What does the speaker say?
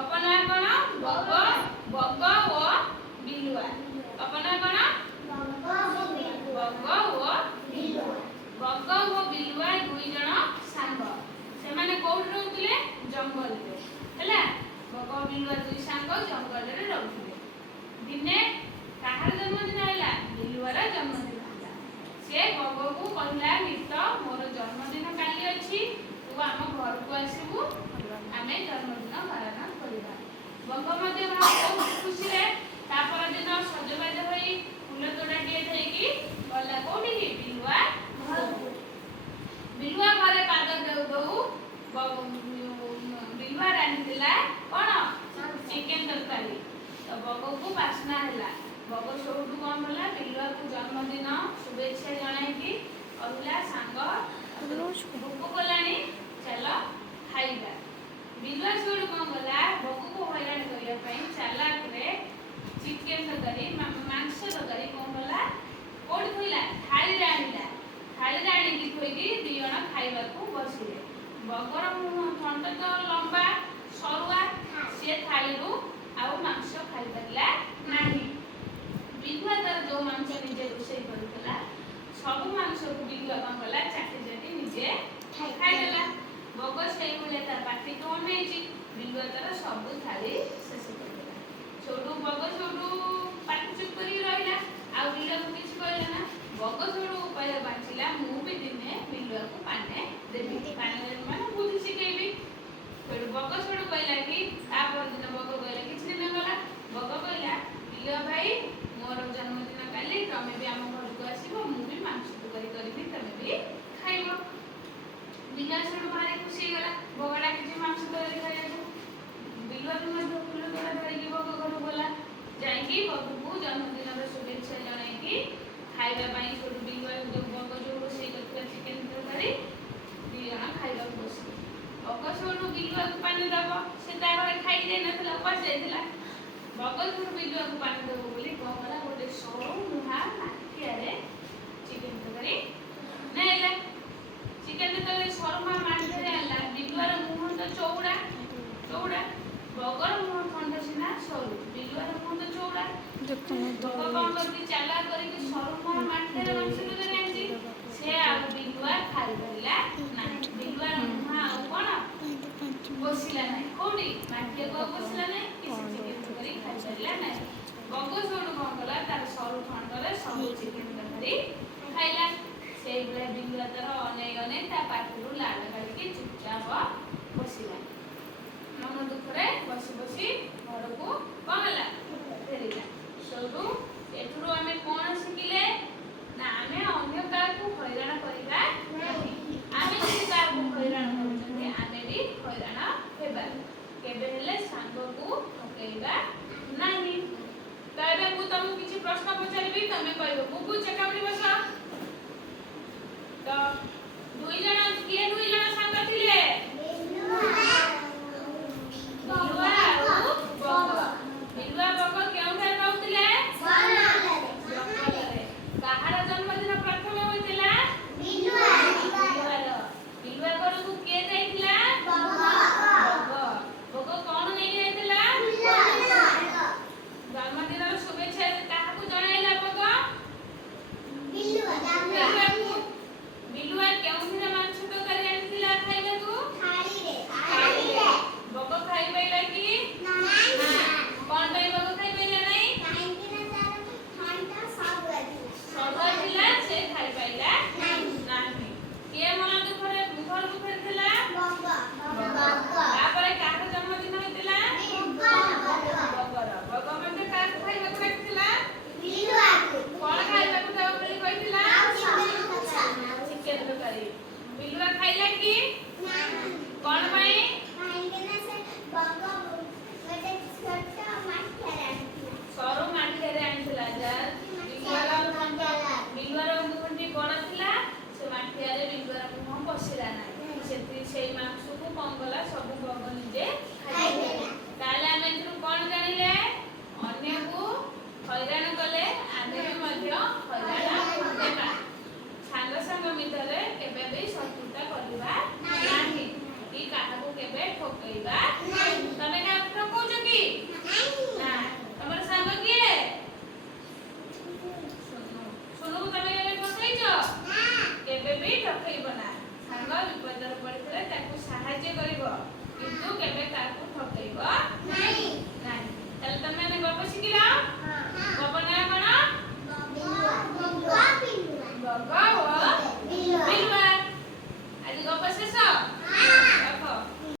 ଗପ ନାଁ କଣ? ବଗ ବଗ ଓ ବିଲୁଆ। ଗପ ନାଁ କଣ? ବଗ ଓ ବିଲୁଆ। ବଗ ଓ ବିଲୁଆ ଦୁଇ ଜଣ ସାଙ୍ଗ। ସେମାନେ କୋଉଠି ରହୁଥିଲେ? ଜଙ୍ଗଲରେ। ହେଲା, ବଗ ଓ ବିଲୁଆ ଦୁଇ ସାଙ୍ଗ ଜଙ୍ଗଲରେ ରହୁଥିଲେ। ଦିନେ କାହାର ଜନ୍ମଦିନ ହେଲା? ବିଲୁଆର ଜନ୍ମଦିନ ହେଲା। ସେ ବଗକୁ କହିଲା, ମିତ ମୋର ଜନ୍ମଦିନ କାଲି ଅଛି, ତୁ ଆମ ଘରକୁ ଆସିବୁ, ଆମେ ଜନ୍ମଦିନ ପାଳନ କରିବା। ବଗ ମଧ୍ୟ ବହୁତ ଖୁସିରେ ତା ପରଦିନ ସଜବାଜ ହୋଇ ଫୁଲ ତୋଡ଼ାଟିଏ ଧରିକି ଗଲା କୋଉଠିକି? ବିଲୁଆ ଘରକୁ। ବିଲୁଆ ଘରେ ପାଦ ଦେଉ ଦେଉ ବିଲୁଆ ରାନ୍ଧିଥିଲା କଣ? ଚିକେନ ତରକାରୀ। ତ ବଗକୁ ବାସ୍ନା ହେଲା। ବଗ ସବୁଠୁ କଣ କଲା? ବିଲୁଆକୁ ଜନ୍ମଦିନ ଶୁଭେଚ୍ଛା ଜଣାଇକି କହିଲା, ସାଙ୍ଗ ଭୋକ କଲାଣି, ଚାଲ ଖାଇବା। ବିଲୁଆ ସବୁଠୁ କଣ କଲା? ବଗକୁ ହଇରାଣ କରିବା ପାଇଁ ଚାଲାକରେ ଚିକେନ ତରକାରୀ ମାଂସ ତରକାରୀ କଣ କଲା? କୋଉଠି ଥୋଇଲା? ଥାଳିରେ ଆଣିଲା। ଥାଳିରେ ଆଣିକି ଥୋଇକି ଦି ଜଣ ଖାଇବାକୁ ବସିଲେ। ବଗର ଥଣ୍ଟ ତ ଲମ୍ବା ସରୁଆ, ସେ ଥାଳିରୁ ଆଉ ମାଂସ ଖାଇପାରିଲା ନାହିଁ। ବିଲୁଆ ତାର ଯୋଉ ମାଂସ ନିଜେ ରୋଷେଇ କରିଥିଲା ସବୁ ମାଂସକୁ ବିଲୁଆ କଣ କଲା? ଚାଟି ଚାଟି ନିଜେ ଖାଇଦେଲା। ବଗ ସେଇଭଳିଆ ତା ପାଟିକୁ ଅନେଇଛି। ବିଲୁଆ ତାର ସବୁ ଥାଳି ଶେଷ କରିଦେଲା। ସେଇଠୁ ବଗ ପାଟି ଚୁପ କରିକି ରହିଲା, ଆଉ ବିଲୁଆକୁ କିଛି କହିଲା ନା। ବଗ ସେଇଠୁ ଉପାୟ ବାଛିଲା, ମୁଁ ବି ଦିନେ ବିଲୁଆକୁ ପାନେ ଦେବି, ପାନେ ଦେବି ମାନେ ବୁଦ୍ଧି ଶିଖେଇବି। ସେଇଠୁ ବଗ ସେଇଠୁ କହିଲା କି ତା ପରଦିନ ବଗ କହିଲା, କିଛି ଦିନ ଗଲା, ବଗ କହିଲା, ବିଲୁଆ ଭାଇ ମୋର ଜନ୍ମଦିନ କାଲି, ତମେ ବି ଆମ ଘରକୁ ଆସିବ, ମୁଁ ବି ମାଂସ ତରକାରୀ କରିବି, ତମେ ବି ଖାଇବ। ବିଲୁଆ ସେଇଠୁ ଭାରି ଖୁସି ହେଇଗଲା, ବଗ ଡାକିଛି ମାଂସ ତରକାରୀ ଖାଇବାକୁ। ବିଲୁଆ ବି ମଧ୍ୟ ଫୁଲ ତୋଡ଼ା ଧରିକି ବଗ ଘରକୁ ଗଲା। ଯାଇକି ବଗକୁ ଜନ୍ମଦିନର ଶୁଭେଚ୍ଛା ଜଣାଇକି ଖାଇବା ପାଇଁ ସେଇଠୁ ବିଲୁଆ ବଗ ଯୋଉ ରୋଷେଇ କରିଥିଲା ଚିକେନ ତରକାରୀ ଦି ଜଣ ଖାଇବାକୁ ବସିଲେ। ବଗ ସେଇଠୁ ବିଲୁଆକୁ ପାଣି ଦବ, ସେ ତା ଘରେ ଖାଇକି ଯାଇନଥିଲା, ଉପାସ ଯାଇଥିଲା। ବଗ ସେଇଠୁ ବିଲୁଆକୁ ପାଣି ଦବ ବୋଲି କଣ କଲା? ଗୋଟେ ସରୁ ଲୁହା ମାଠିଆରେ ଚିକେନ ତରକାରୀ ନେଲା। ଚିକେନ ତରକାରୀ ସରୁ ଲୁହା ମାଠିଆରେ ଆଣିଲା। ବିଲୁଆର ମୁହଁ ତ ଚଉଡ଼ା, ବଗର ମୁହଁ ଖଣ୍ଡ ସିନା ସରୁ, ବିଲୁଆର ମୁହଁ ତ ଚଉଡ଼ା। ବଗ କଣ କରିଛି? ଚାଲାକ କରିକି ସରୁ ଲୁହା ମାଠିଆରେ ମାଂସ ତରକାରୀ ଆଣିଛି। ସେ ଆଉ ବିଲୁଆ ଖାଇପାରିଲା ନାହିଁ। ବିଲୁଆର ମୁହଁ ଆଉ କଣ ବସିଲା ନାହିଁ। କୋଉଠି? ମାଠିଆକୁ ଆଉ ବସିଲା ନାହିଁ, କିଛି ଚିକେନ ତରକାରୀ ଖାଇପାରିଲା ନାହିଁ। ବଗ ସେଇଠୁ କଣ କଲା? ତାର ସରୁ ଖଣ୍ଡରେ ସବୁ ଚିକେନ ତରକାରୀ ଖାଇଲା। ସେଇଭଳିଆ ବିଲୁଆ ତାର ଅନେଇ ଅନେଇ ତା ପାଟିରୁ ଲାଳ କାଢିକି ଚୁପଚାପ ବସିଲା। ମନ ଦୁଃଖରେ ବସି ବସି ଘରକୁ କଣ ହେଲା? ଫେରିଲା। ସେଇଠୁ ଏଥିରୁ ଆମେ କଣ ଶିଖିଲେ? ନା ଆମେ ଅନ୍ୟ କାହାକୁ ହଇରାଣ କରିବା ନାହିଁ। ଆମେ ଯଦି କାହାକୁ ହଇରାଣ କରୁଛନ୍ତି ଆମେ ବି ହଇରାଣ ହେବା। କେବେ ହେଲେ ସାଙ୍ଗକୁ ଠକେଇବା ନାହିଁ। ତ ଏବେ ମୁଁ ତମକୁ କିଛି ପ୍ରଶ୍ନ ପଚାରିବି, ତମେ କହିବ। ବୁବୁ ଚେକାପଡ଼ି ବସ। ତ ଦୁଇ ଜଣ ସାଙ୍ଗ ଥିଲେ? ବିଲୁଆ ଆଉ ବଗ। ବିଲୁଆ ବଗ କେଉଁଠାରେ ରହୁଥିଲେ? ଜଙ୍ଗଲରେ। କାହାର ଜନ୍ମଦିନ ପ୍ରଥମେ ହୋଇଥିଲା? ବିଲୁଆର। ବିଲୁଆ ଘରକୁ କିଏ ଯାଇଥିଲା? ବଗ। ବଗ କଣ ନେଇକି ଯାଇଥିଲା? ଜନ୍ମଦିନର ଶୁଭେଚ୍ଛା କାହାକୁ ଜଣାଇଲା ବଗ? ବିଲୁଆକୁ। ବିଲୁଆ କେଉଁଥିରେ ମାଂସ ତରକାରୀ ଆଣିଥିଲା ଖାଇବାକୁ? ଥାଳିରେ। ପକେଇବ ନା। ସାଙ୍ଗ ବିପଦରେ ପଡ଼ିଥିଲେ ତାକୁ ସାହାଯ୍ୟ କରିବ।